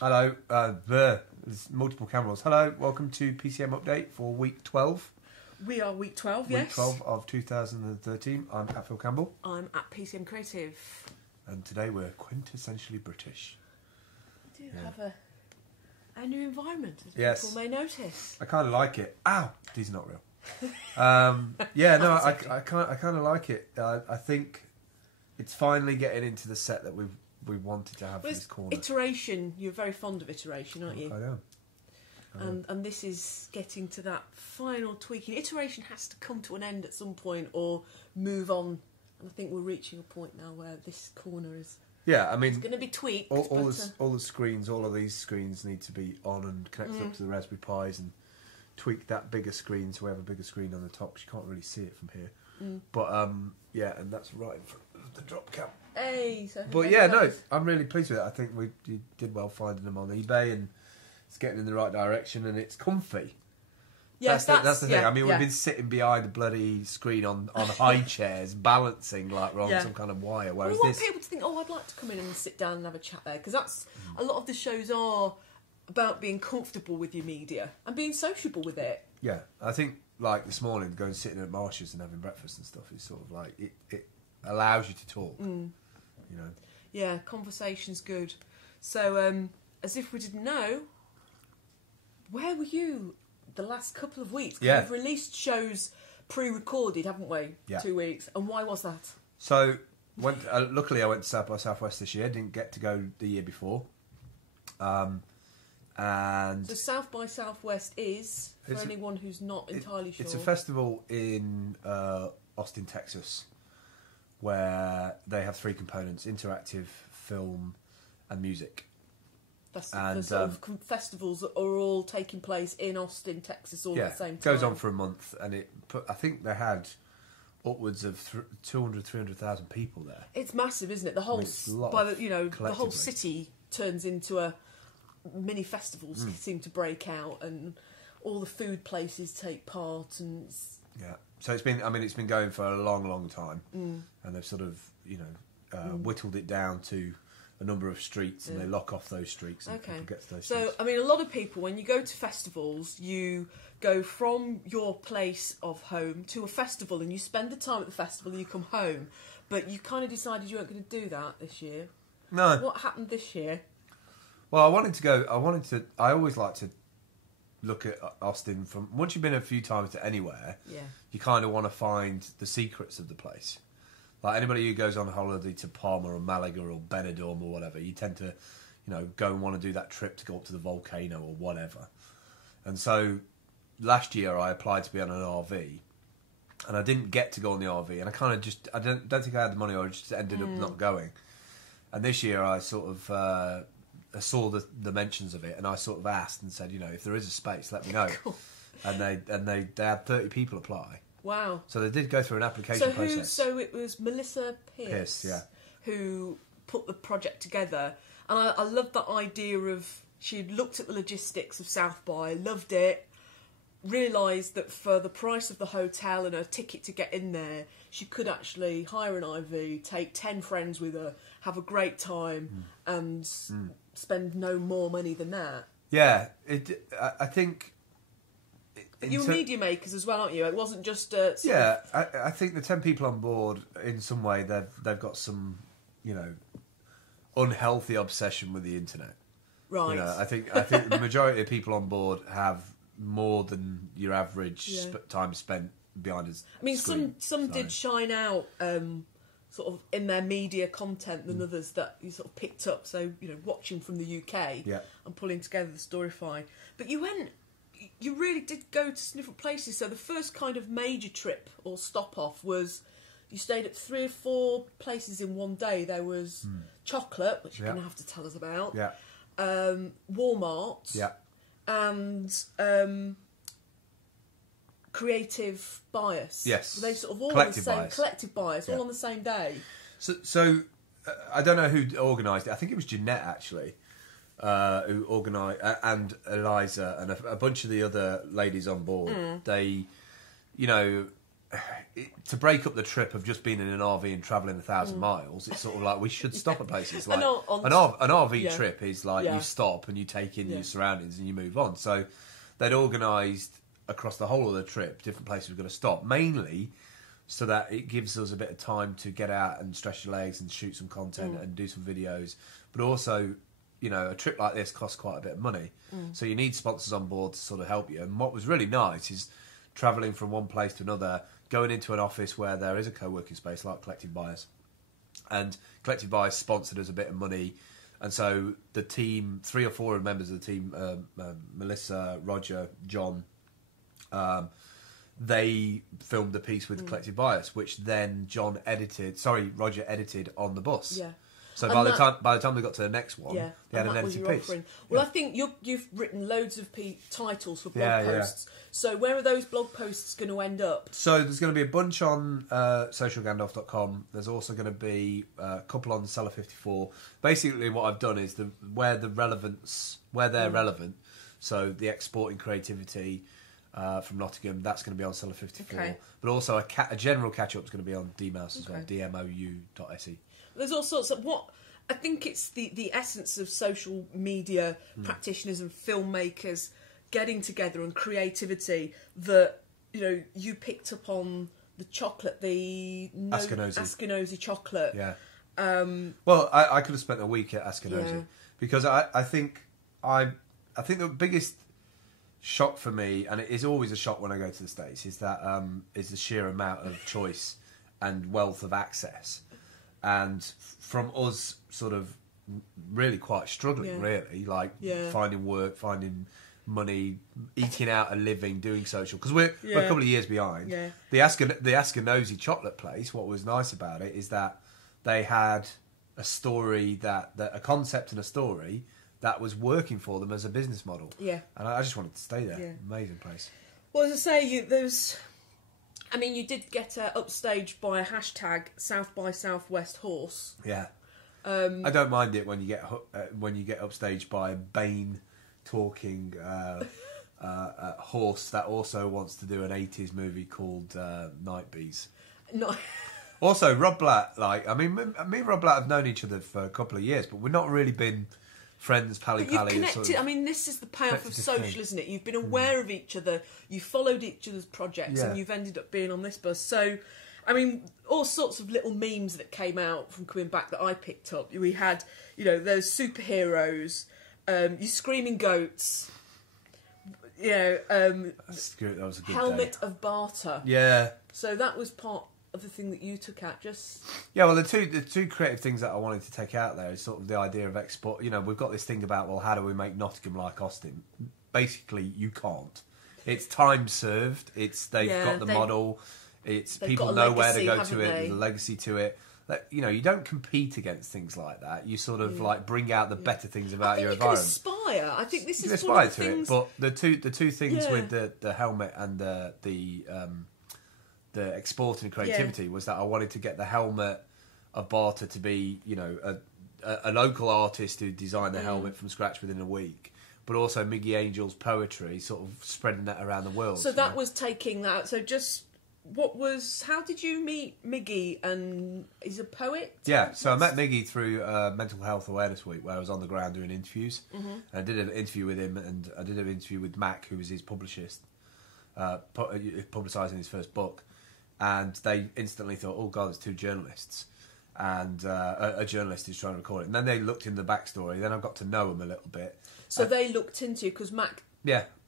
Hello, there's multiple cameras. Hello, welcome to PCM Update for week 12. We are week 12, yes. Week 12 of 2013. I'm at Phil Campbell. I'm at PCM Creative. And today we're quintessentially British. We do have a new environment, as people may notice. I kind of like it. Ow! These are not real. I kind of like it. I think it's finally getting into the set that we wanted to have for this corner. Iteration. You're very fond of iteration, aren't you? I am. And this is getting to that final tweaking. Iteration has to come to an end at some point or move on. And I think we're reaching a point now where this corner is. Yeah, I mean, it's going to be tweaked. All the screens, all of these screens need to be on and connected up to the Raspberry Pis and tweak that bigger screen so we have a bigger screen on the top. 'Cause you can't really see it from here. But and that's right in front of the drop cam. Hey, so I'm really pleased with it. I think you did well finding them on eBay, and it's getting in the right direction, and it's comfy. Yes, that's the thing. I mean, we've been sitting behind the bloody screen on high chairs, balancing like we're on some kind of wire. Whereas we want people to think, oh, I'd like to come in and sit down and have a chat there, because that's a lot of the shows are about being comfortable with your media and being sociable with it. Yeah, I think like this morning, going sitting at Marsh's and having breakfast and stuff is sort of like it allows you to talk. You know. Yeah, conversation's good. So, as if we didn't know, where were you the last couple of weeks? Yeah. We've released shows pre-recorded, haven't we? Yeah. 2 weeks. And why was that? So, luckily I went to South by Southwest this year. Didn't get to go the year before. And so South by Southwest is, for anyone who's not entirely sure... It's a festival in Austin, Texas, where they have three components: interactive, film, and music. That's the sort of festivals that are all taking place in Austin, Texas, all at the same time. It goes on for a month, and I think they had upwards of 200,000, 300,000 people there. It's massive, isn't it? The whole the whole city turns into a mini festivals seem to break out, and all the food places take part, and so it's been going for a long time, and they've sort of whittled it down to a number of streets, and they lock off those streets and people get to those streets. I mean, a lot of people, when you go to festivals, you go from your place of home to a festival, and you spend the time at the festival, and you come home, but you kind of decided you weren't going to do that this year. No. What happened this year? Well, I always like to look at Austin from... Once you've been a few times to anywhere, you kind of want to find the secrets of the place. Like anybody who goes on holiday to Palma or Malaga or Benidorm or whatever, you tend to, go and want to do that trip to go up to the volcano or whatever. And so last year I applied to be on an RV, and I didn't get to go on the RV, and I kind of I don't think I had the money, or I just ended up not going. And this year I sort of... I saw the mentions of it, and I sort of asked and said, if there is a space, let me know. Cool. And they had 30 people apply. Wow! So they did go through an application process. So it was Melissa Pierce, who put the project together, and I loved that idea of she'd looked at the logistics of South by, loved it, realised that for the price of the hotel and her ticket to get in there, she could actually hire an IV, take 10 friends with her, have a great time, and spend no more money than that. Yeah, I think... You were media makers as well, aren't you? It wasn't just... I think the 10 people on board, in some way, they've got some, unhealthy obsession with the internet. Right. I think the majority of people on board have more than your average time spent behind us. I mean, some did shine out sort of in their media content than others that you sort of picked up. So, watching from the UK and pulling together the Storyfy. But you really did go to different places. So the first kind of major trip or stop off was you stayed at 3 or 4 places in one day. There was Chocolate, which you're going to have to tell us about. Yeah. Walmart. Yeah. And Creative Bias. Yes. They sort of all Collective on the same Bias. Collective Bias, all on the same day. So I don't know who organised it. I think it was Jeanette actually, who organised, and Eliza and a bunch of the other ladies on board. They, to break up the trip of just being in an RV and travelling 1,000 miles, it's sort of like we should stop at places. Like an RV trip is like you stop and you take in your surroundings and you move on. So they'd organised across the whole of the trip different places we're going to stop, mainly so that it gives us a bit of time to get out and stretch your legs and shoot some content and do some videos. But also, you know, a trip like this costs quite a bit of money, so you need sponsors on board to sort of help you. And what was really nice is travelling from one place to another, going into an office where there is a co-working space like Collective Buyers. And Collective Buyers sponsored us a bit of money. And so the team, 3 or 4 members of the team, Melissa, Roger, John, they filmed the piece with Collective Buyers, which then Roger edited on the bus. Yeah. So by the time they got to the next one, they had an edited piece. Well, I think you've written loads of titles for blog posts. So where are those blog posts going to end up? So there's going to be a bunch on socialgandalf.com. There's also going to be a couple on Seller 54. Basically, what I've done is where they're relevant. So the exporting creativity from Nottingham, that's going to be on Seller 54. Okay. But also a general catch-up is going to be on dmouse as well, dmou.se. There's all sorts of I think it's the essence of social media practitioners and filmmakers getting together and creativity that, you know, you picked up on the chocolate, the Askinosie chocolate. Yeah. Well, I could have spent a week at Askinosie because I think the biggest shock for me, and it is always a shock when I go to the States, is the sheer amount of choice and wealth of access. And from us sort of really quite struggling, finding work, finding money, eking out a living, doing social, because we're a couple of years behind. Yeah. The Askinosie chocolate place, what was nice about it is that they had a story, a concept and a story that was working for them as a business model. Yeah. And I just wanted to stay there. Yeah. Amazing place. Well, as I say, you did get upstaged by a hashtag South by Southwest horse. Yeah. I don't mind it when you get upstaged by a Bane talking horse that also wants to do an 80s movie called Night Bees. No. Also, Rob Blatt, me and Rob Blatt have known each other for a couple of years, but we've not really been friends, pally. Connected. Sort of this is the payoff of social, isn't it? You've been aware of each other, you followed each other's projects, and you've ended up being on this bus. So, all sorts of little memes that came out from coming back that I picked up. We had, those superheroes, you screaming goats, that was a good helmet day. Of barter. Yeah. So that was part of the thing that you took out, the two creative things that I wanted to take out there is sort of the idea of export. We've got this thing about, how do we make Nottingham like Austin? Basically, you can't. It's time served. They've got the model. It's people know where to go to it. There's a legacy to it. You don't compete against things like that. You sort of bring out the better things about your environment. Aspire. I think this is one of the things. But the two things with the helmet and the exporting creativity was that I wanted to get the helmet of Barter to be, a local artist who designed the helmet from scratch within a week, but also Miggy Angel's poetry, sort of spreading that around the world. So that was taking that. So how did you meet Miggy? And he's a poet? Yeah, so I met Miggy through Mental Health Awareness Week, where I was on the ground doing interviews. Mm-hmm. And I did an interview with him, and I did an interview with Mac, who was his publicist, publicising his first book. And they instantly thought, oh, God, there's two journalists. And a journalist is trying to record it. And then they looked in the backstory. Then I got to know him a little bit. So they looked into you, because Mac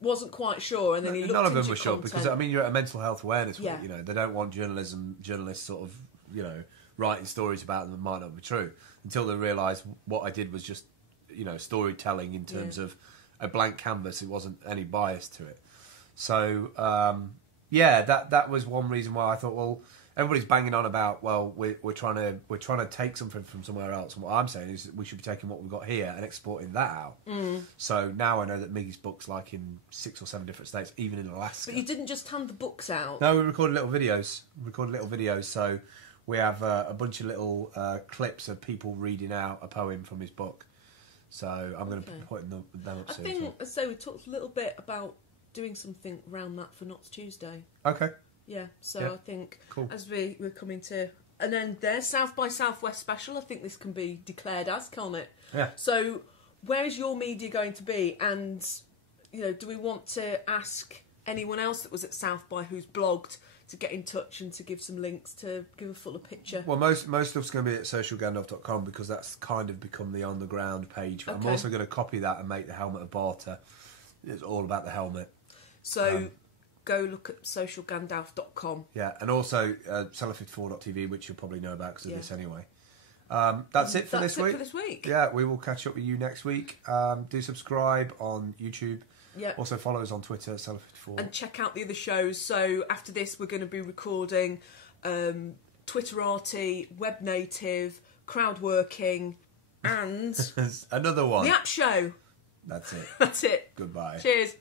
wasn't quite sure, and then he looked into none of them were sure, because, you're at a mental health awareness week, they don't want journalists sort of, writing stories about them that might not be true, until they realise what I did was just, storytelling in terms of a blank canvas. It wasn't any bias to it. So... that was one reason why I thought, well, everybody's banging on about, we're trying to take something from somewhere else, and what I'm saying is we should be taking what we've got here and exporting that out. So now I know that Miggy's book's like in 6 or 7 different states, even in Alaska. But you didn't just hand the books out. No, we recorded little videos. So we have a bunch of little clips of people reading out a poem from his book. So I'm going to be putting them up soon. So we talked a little bit about doing something around that for Knots Tuesday. Okay. Yeah, so Yeah. I think Cool. as we're coming to... And then there's South by Southwest special. I think this can be declared as, can't it? Yeah. So where is your media going to be? And, you know, do we want to ask anyone else that was at South by who's blogged to get in touch and to give some links to give a fuller picture? Well, most stuff's going to be at socialgandalf.com because that's kind of become the on-the-ground page. Okay. I'm also going to copy that and make the helmet a barter. It's all about the helmet. So go look at socialgandalf.com. Yeah, and also seller54.tv, which you'll probably know about because of this anyway. That's it for That's this week. for this week. Yeah, we will catch up with you next week. Do subscribe on YouTube. Yep. Also follow us on Twitter, seller54. And check out the other shows. So after this, we're going to be recording Twitterati, Web Native, Crowd Working, and Another one. the App Show. That's it. That's it. Goodbye. Cheers.